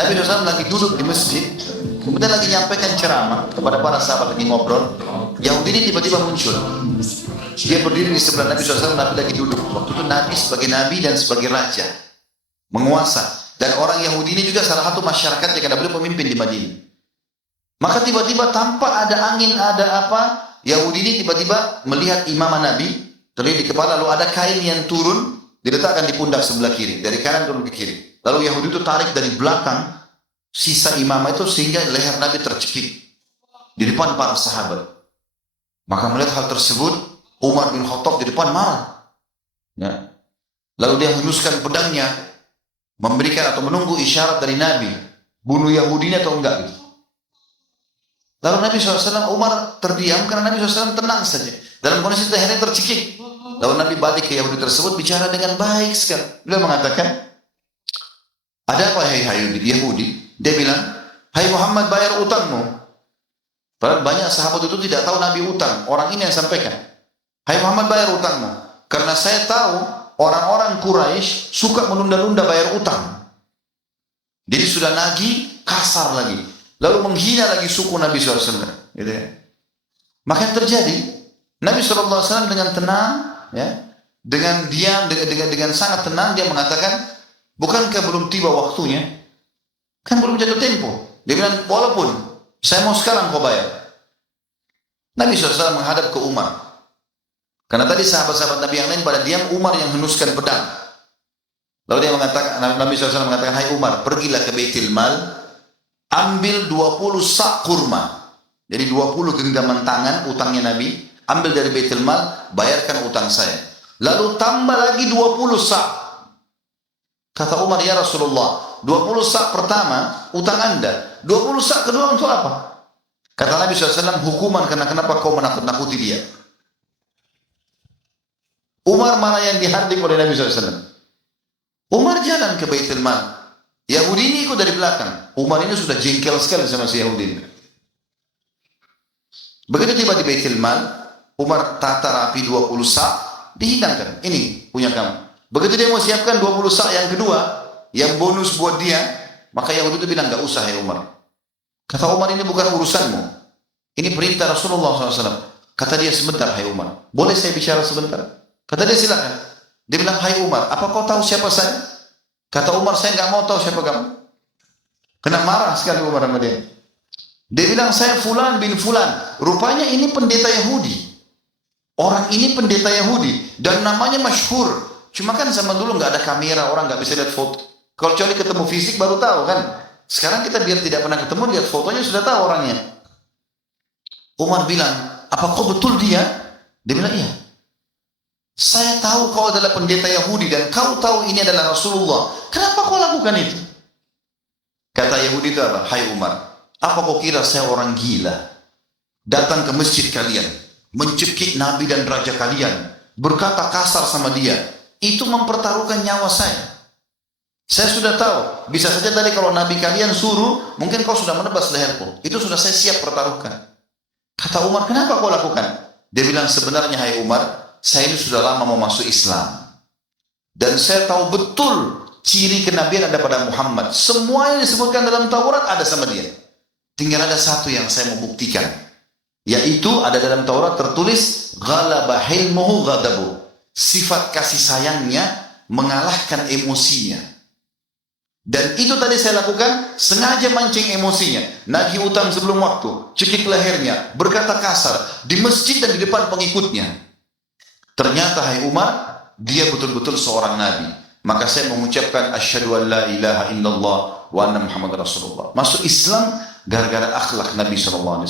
Nabi SAW lagi duduk di masjid, kemudian lagi nyampaikan ceramah kepada para sahabat, lagi ngobrol. Yahudi ini tiba-tiba muncul. Dia berdiri di sebelah Nabi SAW, Nabi lagi duduk. Waktu itu Nabi sebagai Nabi dan sebagai Raja, menguasa. Dan orang Yahudi ini juga salah satu masyarakatnya, karena beliau pemimpin di Madinah. Maka tiba-tiba tanpa ada angin, ada apa, Yahudi ini tiba-tiba melihat imamah Nabi, terlihat di kepala, lalu ada kain yang turun, diletakkan di pundak sebelah kiri, dari kanan turun ke kiri. Lalu Yahudi itu tarik dari belakang sisa imamah itu sehingga leher Nabi tercekik di depan para sahabat. Maka melihat hal tersebut, Umar bin Khattab di depan marah. Ya. Lalu dia henuskan pedangnya, memberikan atau menunggu isyarat dari Nabi, bunuh Yahudi ini atau enggak gitu. Lalu Nabi SAW, Umar terdiam karena Nabi SAW tenang saja. Dalam kondisi lehernya tercekik. Lalu Nabi balik ke Yahudi tersebut, bicara dengan baik sekali. Beliau mengatakan, ada apa hai Yahudi? Dia bilang, hai Muhammad, bayar utangmu. Padahal banyak sahabat itu tidak tahu Nabi utang. Orang ini yang sampaikan, hai Muhammad, bayar utangmu. Karena saya tahu orang-orang Quraisy suka menunda-nunda bayar utang. Jadi sudah nagih, kasar lagi. Lalu menghina lagi suku Nabi SAW. Gitu ya. Maka yang terjadi, Nabi SAW dengan tenang, ya, dengan diam, dengan sangat tenang, dia mengatakan, bukankah belum tiba waktunya? Kan belum jatuh tempo. Dia bilang, walaupun saya mau sekarang kau bayar. Nabi SAW menghadap ke Umar. Karena tadi sahabat-sahabat Nabi yang lain pada diam, Umar yang henuskan pedang. Lalu dia mengatakan, Nabi SAW mengatakan, hai Umar, pergilah ke Baitul Mal, ambil 20 sak kurma. Jadi 20 genggaman tangan utangnya Nabi, ambil dari Baitul Mal, bayarkan utang saya. Lalu tambah lagi 20 sak. Kata Umar, ya Rasulullah, 20 sak pertama utang Anda, 20 sak kedua untuk apa? Kata Nabi SAW, hukuman karena kenapa kau menakut-nakuti dia. Umar mana yang dihardik oleh Nabi SAW? Umar jalan ke Baitul Mal. Yahudi ini ikut dari belakang. Umar ini sudah jengkel sekali sama si Yahudi ini. Begitu tiba di Baitul Mal, Umar tata rapi 20 sak, dihidangkan. Ini punya kamu. Begitu dia mau siapkan 20 sak yang kedua, yang bonus buat dia, maka Yahudi itu bilang, enggak usah ya Umar. Kata Umar, ini bukan urusanmu. Ini perintah Rasulullah SAW. Kata dia, sebentar hai Umar. Boleh saya bicara sebentar? Kata dia, silakan. Dia bilang, hai Umar, apa kau tahu siapa saya? Kata Umar, saya enggak mau tahu siapa kamu. Kena marah sekali Umar sama dia. Dia bilang, saya Fulan bin Fulan. Rupanya ini pendeta Yahudi. Orang ini pendeta Yahudi. Dan namanya masyhur. Cuma kan zaman dulu nggak ada kamera, orang nggak bisa lihat foto. Kalau kecuali ketemu fisik baru tahu kan. Sekarang kita biar tidak pernah ketemu, lihat fotonya sudah tahu orangnya. Umar bilang, apa kau betul dia? Dia bilang, iya. Saya tahu kau adalah pendeta Yahudi dan kau tahu ini adalah Rasulullah. Kenapa kau lakukan itu? Kata Yahudi itu apa? Hai Umar, apa kau kira saya orang gila? Datang ke masjid kalian, mencekik Nabi dan Raja kalian, berkata kasar sama dia. Itu mempertaruhkan nyawa saya. Saya sudah tahu, bisa saja tadi kalau Nabi kalian suruh, mungkin kau sudah menebas leherku. Itu sudah saya siap pertaruhkan. Kata Umar, kenapa kau lakukan? Dia bilang, sebenarnya hai Umar, saya ini sudah lama mau masuk Islam. Dan saya tahu betul ciri kenabian ada pada Muhammad. Semua yang disebutkan dalam Taurat ada sama dia. Tinggal ada satu yang saya mau buktikan. Yaitu ada dalam Taurat tertulis, ghalaba hilmuhu ghadabu. Sifat kasih sayangnya mengalahkan emosinya. Dan itu tadi saya lakukan, sengaja mancing emosinya. Nagih utang sebelum waktu, cekik lehernya, berkata kasar di masjid dan di depan pengikutnya. Ternyata hai Umar, dia betul-betul seorang nabi. Maka saya mengucapkan asyhadu an la ilaha illallah wa anna Muhammad Rasulullah. Masuk Islam gara-gara akhlak Nabi SAW.